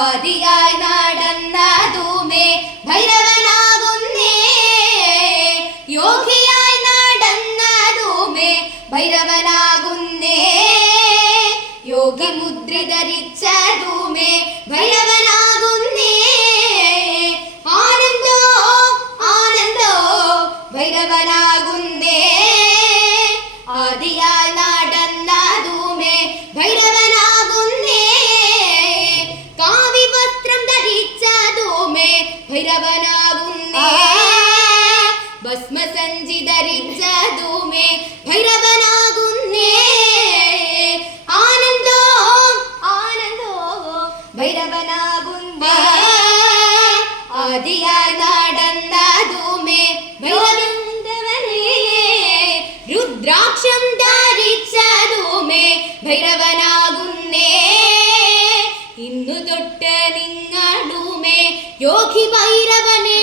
ആദിയായി നടന്നതുമേ ഭൈരവനാകുന്നേ. യോഗിയായി നടന്നതുമേ ഭൈരവനാകുന്നേ. യോഗി മുദ്ര ധരിച്ചതുമേ ഭൈരവനാകുന്നേ. ആനന്ദോ ആനന്ദോ ഭൈരവനാകുന്നേ. ആദിയായി നടന്നതുമേ ഭൈരവനാകുന്നേ. കാവ്യവസ്ത്രം ധരിച്ചതുമേ ഭൈരവനാകുന്നേ. ഭസ്മസഞ്ചി ധരിച്ചതുമേ ഭൈരവനാകുന്നേ. ആനന്ദോ ആനന്ദോ ഭൈരവനാകുന്നേ. ആദിയായി നടന്നതുമേ ഭൈരവനേ. രുദ്രാക്ഷം ധരിച്ചതുമേ ഭൈരവനാകുന്നേ. ഇന്നു തൊട്ട് നിങ്ങളുമേ യോഗി ഭൈരവനേ.